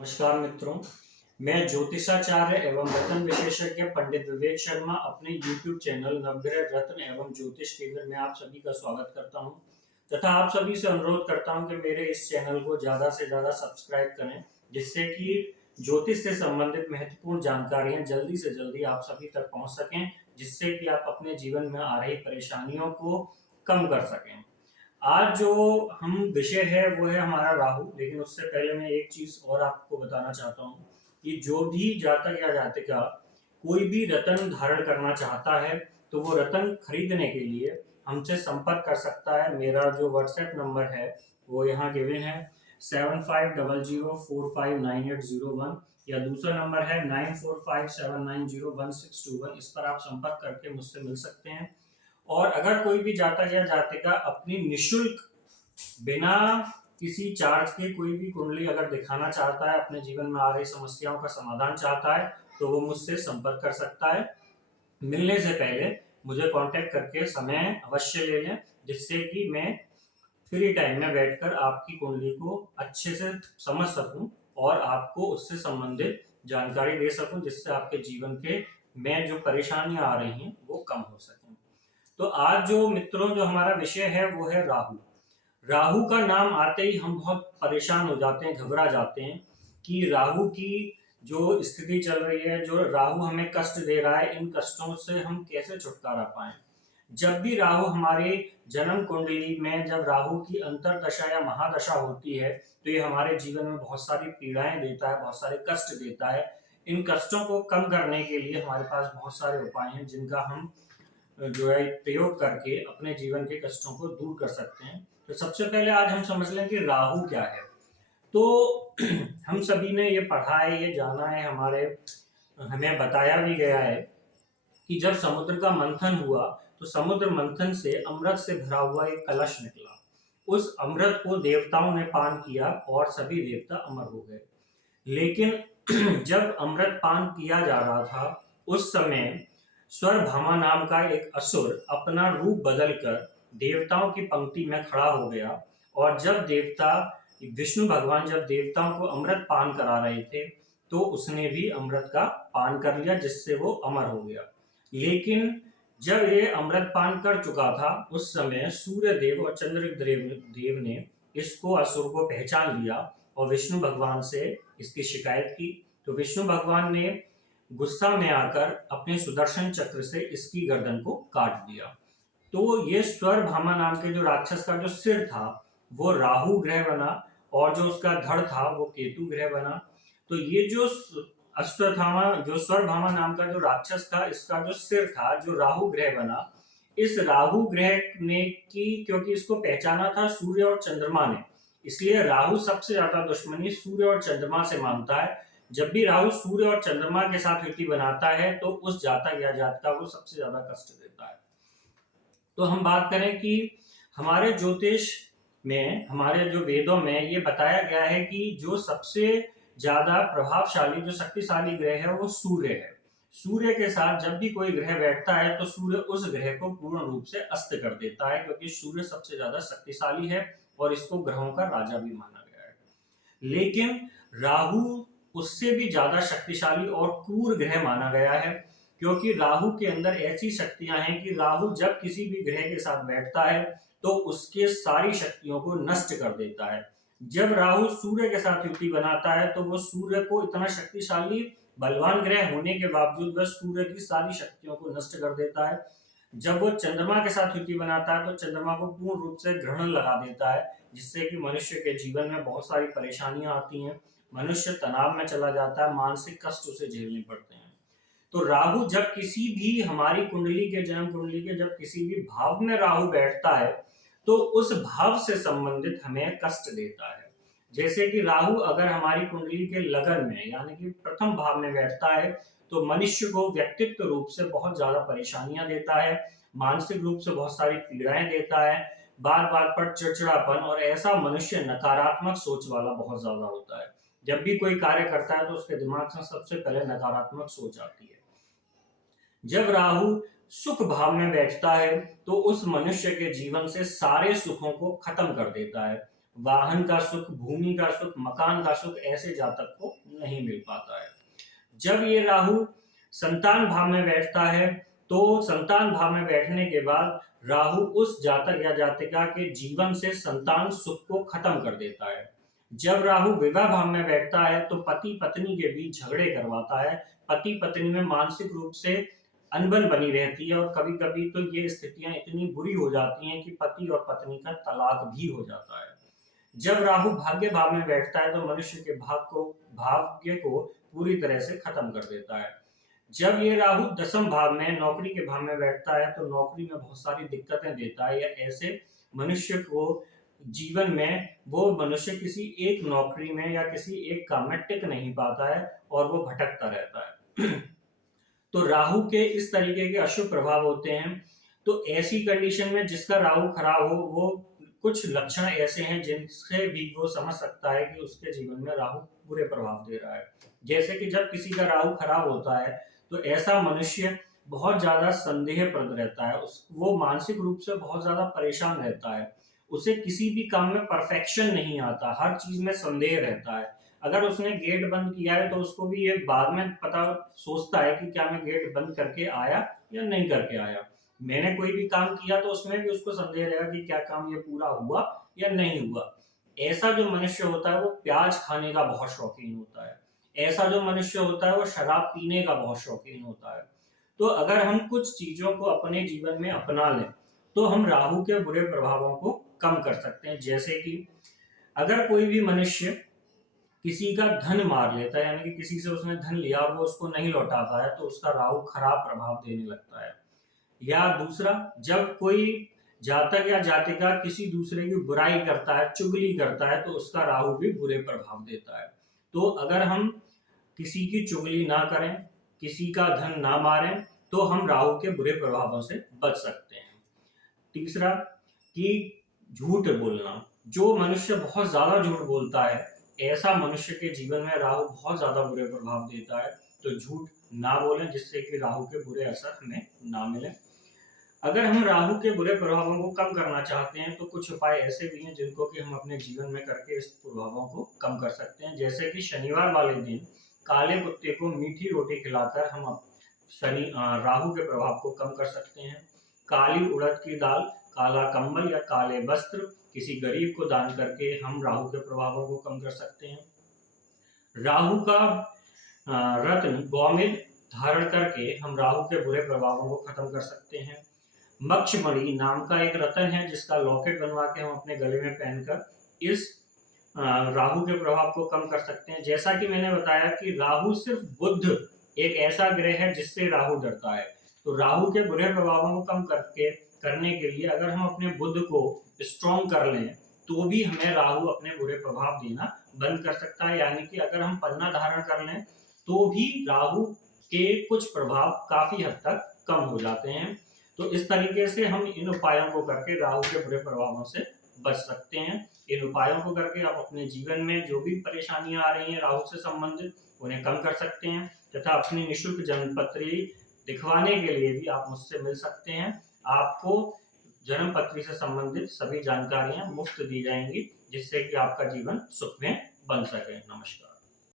नमस्कार मित्रों, मैं ज्योतिषाचार्य एवं रत्न विशेषज्ञ पंडित विवेक शर्मा अपने YouTube चैनल नवग्रह रत्न एवं ज्योतिष केंद्र में आप सभी का स्वागत करता हूं तथा आप सभी से अनुरोध करता हूं कि मेरे इस चैनल को ज़्यादा से ज़्यादा सब्सक्राइब करें, जिससे कि ज्योतिष से संबंधित महत्वपूर्ण जानकारियां जल्दी से जल्दी आप सभी तक पहुंच सकें, जिससे कि आप अपने जीवन में आ रही परेशानियों को कम कर सकें। आज जो हम विषय है वो है हमारा राहु। लेकिन उससे पहले मैं एक चीज और आपको बताना चाहता हूँ कि जो भी जातक या जातिका कोई भी रत्न धारण करना चाहता है तो वो रत्न खरीदने के लिए हमसे संपर्क कर सकता है। मेरा जो व्हाट्सएप नंबर है वो यहाँ गिवन है 7500459801 या दूसरा नंबर है 9457901621। इस पर आप संपर्क करके मुझसे मिल सकते हैं। और अगर कोई भी जातक या जातिका अपनी निशुल्क बिना किसी चार्ज के कोई भी कुंडली अगर दिखाना चाहता है, अपने जीवन में आ रही समस्याओं का समाधान चाहता है, तो वो मुझसे संपर्क कर सकता है। मिलने से पहले मुझे कांटेक्ट करके समय अवश्य ले लें, जिससे कि मैं फ्री टाइम में बैठकर आपकी कुंडली को अच्छे से समझ सकूं और आपको उससे संबंधित जानकारी दे सकूं, जिससे आपके जीवन के में जो परेशानियां आ रही हैं वो कम हो सकें। तो आज जो मित्रों जो हमारा विषय है वो है राहु। राहु का नाम आते ही हम बहुत परेशान हो जाते हैं, घबरा जाते हैं कि राहु की जो स्थिति चल रही है, जो राहु हमें कष्ट दे रहा है, इन कष्टों से हम कैसे छुटकारा पाएं। जब भी राहु हमारे जन्म कुंडली में जब राहु की अंतरदशा या महादशा होती है तो ये हमारे जीवन में बहुत सारी पीड़ाएं देता है, बहुत सारे कष्ट देता है। इन कष्टों को कम करने के लिए हमारे पास बहुत सारे उपाय हैं, जिनका हम जो है प्रयोग करके अपने जीवन के कष्टों को दूर कर सकते हैं। तो सबसे पहले आज हम समझ लें कि राहु क्या है। तो हम सभी ने ये पढ़ा है, ये जाना है, हमें बताया भी गया है कि जब समुद्र का मंथन हुआ तो समुद्र मंथन से अमृत से भरा हुआ एक कलश निकला। उस अमृत को देवताओं ने पान किया और सभी देवता अमर हो गए। लेकिन जब अमृत पान किया जा रहा था उस समय स्वरभामा नाम का एक असुर अपना रूप बदलकर देवताओं की पंक्ति में खड़ा हो गया। और जब विष्णु भगवान जब देवताओं को अमृत पान करा रहे थे तो उसने भी अमृत का पान कर लिया, जिससे वो अमर हो गया। लेकिन जब ये अमृत पान कर चुका था उस समय सूर्य देव और चंद्र देव ने इसको असुर को पहचान लिया और विष्णु भगवान से इसकी शिकायत की। तो विष्णु भगवान ने गुस्सा में आकर अपने सुदर्शन चक्र से इसकी गर्दन को काट दिया। तो ये स्वरभामा नाम के जो राक्षस का जो सिर था वो राहु ग्रह बना और जो उसका धड़ था वो केतु ग्रह बना। तो ये जो स्वरभामा नाम का जो राक्षस था, इसका जो सिर था जो राहु ग्रह बना, इस राहु ग्रह ने क्योंकि इसको पहचाना था सूर्य और चंद्रमा ने, इसलिए राहु सबसे ज्यादा दुश्मनी सूर्य और चंद्रमा से मानता है। जब भी राहु सूर्य और चंद्रमा के साथ युति बनाता है तो उस जातक या जातिका को सबसे ज्यादा कष्ट देता है। तो हम बात करें कि हमारे ज्योतिष में, हमारे जो वेदों में ये बताया गया है कि जो सबसे ज्यादा प्रभावशाली, जो शक्तिशाली ग्रह है वो सूर्य है। सूर्य के साथ जब भी कोई ग्रह बैठता है तो सूर्य उस ग्रह को पूर्ण रूप से अस्त कर देता है, क्योंकि सूर्य सबसे ज्यादा शक्तिशाली है और इसको ग्रहों का राजा भी माना गया है। लेकिन राहु उससे भी ज्यादा शक्तिशाली और क्रूर ग्रह माना गया है, क्योंकि राहु के अंदर ऐसी शक्तियां हैं कि राहु जब किसी भी ग्रह के साथ बैठता है तो उसके सारी शक्तियों को नष्ट कर देता है। जब राहु सूर्य के साथ युति बनाता है तो वो सूर्य को इतना शक्तिशाली बलवान ग्रह होने के बावजूद वह सूर्य की सारी शक्तियों को नष्ट कर देता है। जब वो चंद्रमा के साथ युति बनाता है तो चंद्रमा को पूर्ण रूप से ग्रहण लगा देता है, जिससे कि मनुष्य के जीवन में बहुत सारी परेशानियां आती हैं। मनुष्य तनाव में चला जाता है, मानसिक कष्ट उसे झेलने पड़ते हैं। तो राहु जब किसी भी हमारी कुंडली के, जन्म कुंडली के जब किसी भी भाव में राहु बैठता है तो उस भाव से संबंधित हमें कष्ट देता है। जैसे कि राहु अगर हमारी कुंडली के लगन में यानी कि प्रथम भाव में बैठता है तो मनुष्य को व्यक्तित्व रूप से बहुत ज्यादा परेशानियां देता है, मानसिक रूप से बहुत सारी पीड़ाएं देता है, बार बार पर चिड़चिड़ापन, और ऐसा मनुष्य नकारात्मक सोच वाला बहुत ज्यादा होता है। जब भी कोई कार्य करता है तो उसके दिमाग से सबसे पहले नकारात्मक सोच आती है। जब राहु सुख भाव में बैठता है तो उस मनुष्य के जीवन से सारे सुखों को खत्म कर देता है। वाहन का सुख, भूमि का सुख, मकान का सुख ऐसे जातक को नहीं मिल पाता है। जब ये राहु संतान भाव में बैठता है तो संतान भाव में बैठने के बाद राहु उस जातक या जातिका के जीवन से संतान सुख को खत्म कर देता है। जब राहु विवाह भाव में बैठता है तो पति पत्नी के बीच झगड़े करवाता है, पति पत्नी में मानसिक रूप से अनबन बनी रहती है और कभी कभी तो ये स्थितियां इतनी बुरी हो जाती हैं कि पति और पत्नी का तलाक भी हो जाता है। जब राहु भाग्य भाव में बैठता है तो मनुष्य के भाग्य को पूरी तरह से खत्म कर देता है। जब ये राहु दसम भाव में नौकरी के भाव में बैठता है तो नौकरी में बहुत सारी दिक्कतें देता है, या ऐसे मनुष्य को जीवन में वो मनुष्य किसी एक नौकरी में या किसी एक काम में टिक नहीं पाता है और वो भटकता रहता है। तो राहु के इस तरीके के अशुभ प्रभाव होते हैं। तो ऐसी कंडीशन में जिसका राहु खराब हो, वो कुछ लक्षण ऐसे हैं जिनसे भी वो समझ सकता है कि उसके जीवन में राहु बुरे प्रभाव दे रहा है। जैसे कि जब किसी का राहु खराब होता है तो ऐसा मनुष्य बहुत ज्यादा संदेहप्रद रहता है, वो मानसिक रूप से बहुत ज्यादा परेशान रहता है, उसे किसी भी काम में परफेक्शन नहीं आता, हर चीज में संदेह रहता है। अगर उसने गेट बंद किया है तो उसको भी ये बाद में पता सोचता है कि क्या मैं गेट बंद करके आया या नहीं करके आया। मैंने कोई भी काम किया तो उसमें भी उसको संदेह रहेगा कि क्या काम ये पूरा हुआ या नहीं हुआ। ऐसा जो मनुष्य होता है वो प्याज खाने का बहुत शौकीन होता है, ऐसा जो मनुष्य होता है वो शराब पीने का बहुत शौकीन होता है। तो अगर हम कुछ चीजों को अपने जीवन में अपना लें तो हम राहु के बुरे प्रभावों को कम कर सकते हैं। जैसे कि अगर कोई भी मनुष्य किसी का धन मार लेता है, यानी कि किसी से उसने धन लिया और वो उसको नहीं लौटा पाया, तो उसका राहु खराब प्रभाव देने लगता है। या दूसरा, जब कोई जातक या जातिका किसी दूसरे की बुराई करता है, चुगली करता है, तो उसका राहु भी बुरे प्रभाव देता है। तो अगर हम किसी की चुगली ना करें, किसी का धन ना मारें, तो हम राहु के बुरे प्रभावों से बच सकते हैं। तीसरा कि झूठ बोलना, जो मनुष्य बहुत ज्यादा झूठ बोलता है ऐसा मनुष्य के जीवन में राहु बहुत ज्यादा बुरे प्रभाव देता है। तो झूठ ना बोलें जिससे कि राहु के बुरे असर हमें ना मिले। अगर हम राहु के बुरे प्रभावों को कम करना चाहते हैं तो कुछ उपाय ऐसे भी हैं जिनको कि हम अपने जीवन में करके इस प्रभावों को कम कर सकते हैं। जैसे कि शनिवार वाले दिन काले कुत्ते को मीठी रोटी खिलाकर हम राहु के प्रभाव को कम कर सकते हैं। काली उड़द की दाल, काला कंबल या काले वस्त्र किसी गरीब को दान करके हम राहु के प्रभावों को कम कर सकते हैं। राहु का रत्न गौमिल धारण करके हम राहु के बुरे प्रभावों को खत्म कर सकते हैं। मक्षमणि नाम का एक रत्न है जिसका लॉकेट बनवा के हम अपने गले में पहनकर इस राहु के प्रभाव को कम कर सकते हैं। जैसा कि मैंने बताया कि राहु सिर्फ बुध एक ऐसा ग्रह है जिससे राहु डरता है। तो राहु के बुरे प्रभावों को कम करने के लिए अगर हम अपने बुध को स्ट्रॉन्ग कर लें तो भी हमें राहु अपने बुरे प्रभाव देना बंद कर सकता है। यानी कि अगर हम पन्ना धारण कर लें तो भी राहु के कुछ प्रभाव काफी हद तक कम हो जाते हैं। तो इस तरीके से हम इन उपायों को करके राहु के बुरे प्रभावों से बच सकते हैं। इन उपायों को करके आप अपने जीवन में जो भी परेशानियां आ रही हैं राहु से संबंधित उन्हें कम कर सकते हैं, तथा अपनी निःशुल्क जन्मपत्री दिखवाने के लिए भी आप मुझसे मिल सकते हैं। आपको जन्मपत्री से संबंधित सभी जानकारियां मुफ्त दी जाएंगी जिससे कि आपका जीवन सुख में बन सके। नमस्कार।